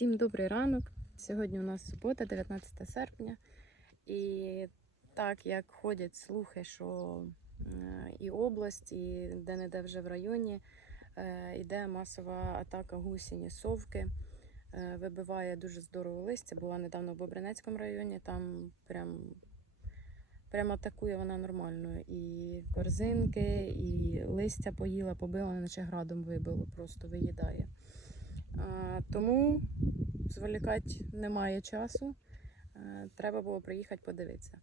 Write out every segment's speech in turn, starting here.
Всім добрий ранок. Сьогодні у нас субота, 19 серпня. І так як ходять слухи, що е, і область, і де-не-де вже в районі е, йде масова атака гусіні совки. Е, Вибиває дуже здорово листя. Була недавно в Бобринецькому районі, там прям, прям атакує вона нормально. І корзинки, і листя поїла, побила, наче градом вибило, просто виїдає. Тому зволікати немає часу. Е, Треба було приїхати подивитися.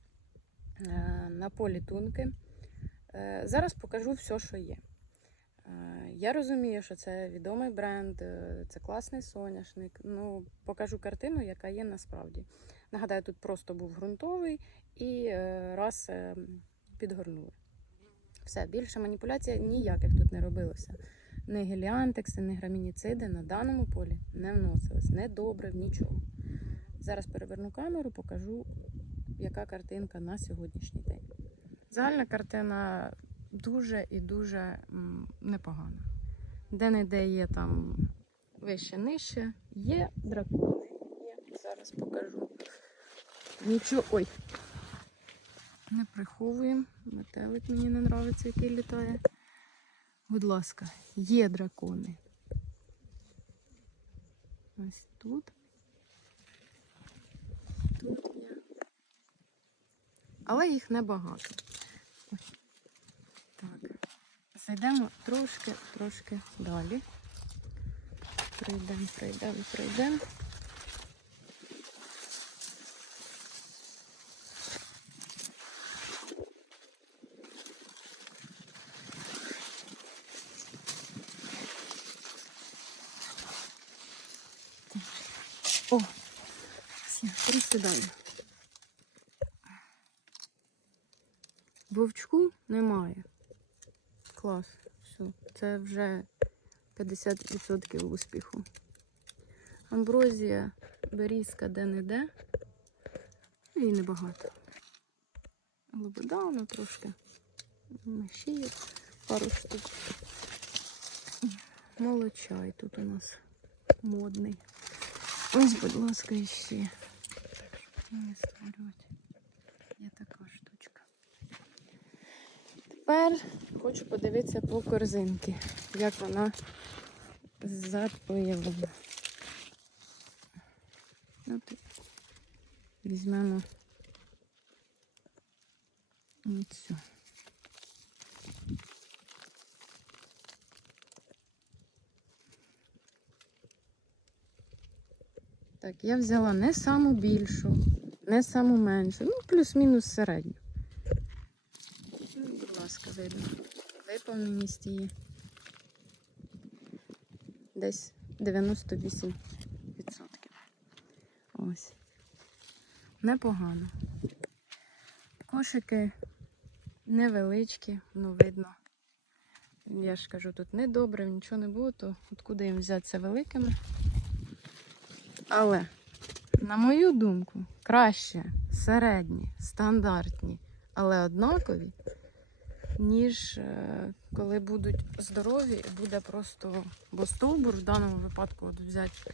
Е, На полі тунки. Е, Зараз покажу все, що є. Я розумію, що це відомий бренд, це класний соняшник. Ну, покажу картину, яка є насправді. Нагадаю, тут просто був ґрунтовий і раз підгорнули. Все, більше маніпуляцій ніяких тут не робилося. Ні геліантекси, ні грамініциди на даному полі не вносились, не добре, нічого. Зараз переверну камеру, покажу, яка картинка на сьогоднішній день. Загальна картина дуже і дуже непогана. Де-не-де є там вище, нижче, є дракони. Є. Зараз покажу. Нічого. Ой. Не приховуємо. Метелик мені не подобається, який літає. Будь ласка, є дракони. Ось тут. Тут є. Але їх небагато. Так. Зайдемо трошки, трошки далі. Прийдемо, прийдемо, прийдемо. О, все, присідаю. Вовчку немає. Клас. Все. Це вже 50% успіху. Амброзія, берізка де-не-де. І небагато. Лобода вона трошки. Шиє пару штук. Молочай тут у нас модний. Ось, будь ласка, іще. Є така штучка. Тепер хочу подивитися по корзинки, як вона запилена. От візьмемо оцю. Так, я взяла не саму більшу, не саму меншу, ну плюс-мінус середню. Будь ласка, видно. Виповненість її десь 98%. Ось. Непогано. Кошики невеличкі, ну видно. Я ж кажу, тут не добре, нічого не було, то откуди їм взятися великими. Але, на мою думку, краще середні, стандартні, але однакові, ніж е, коли будуть здорові, буде просто, бо стовбур в даному випадку от взяти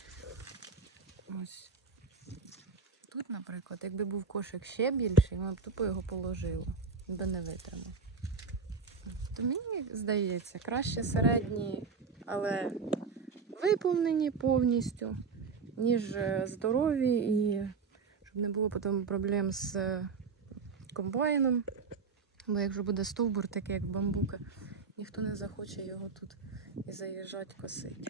ось тут, наприклад, якби був кошик ще більший, ми б тупо його положили, би не витримав. То мені здається, краще середні, але виповнені повністю ніж е, здорові і щоб не було потім проблем з е, комбайном. Бо якщо буде стовбур, такий як бамбука, ніхто не захоче його тут і заїжджати косити.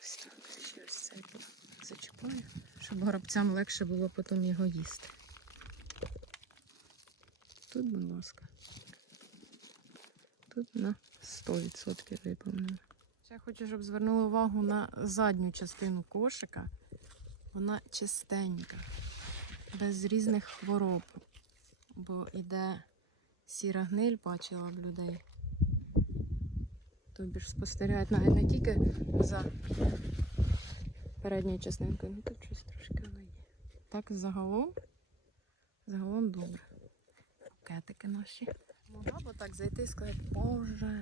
Ось так, ще ось тут зачіпаю, щоб горобцям легше було потім його їсти. Тут, будь ласка. Тут на 100% виповнено. Ще хочу, щоб звернули увагу на задню частину кошика. Вона чистенька, без різних хвороб. Бо іде сіра гниль, бачила в людей. Тобі ж спостерігають навіть не тільки за передньою частинкою, ну тут щось трошки воно є. Так загалом, загалом добре. Пакетики наші. Могла б так зайти і сказати, боже,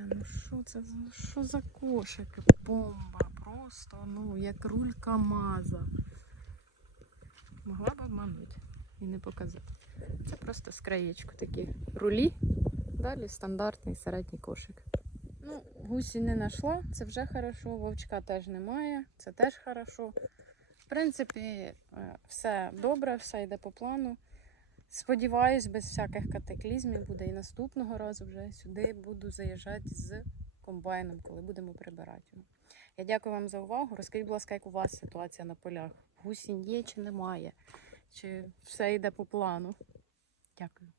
це що за кошики? Бомба, просто, ну, як рулька маза. Могла б обманути і не показати. Це просто з краєчку такі рулі. Далі стандартний середній кошик. Ну, гусі не знайшла, це вже хорошо. Вовчка теж немає, це теж хорошо. В принципі, е, все добре, все йде по плану. Сподіваюсь, без всяких катаклізмів буде і наступного разу вже сюди буду заїжджати з комбайном, коли будемо прибирати його. Я дякую вам за увагу. Розкажіть, будь ласка, як у вас ситуація на полях? Гусінь є чи немає? Чи все йде по плану? Дякую.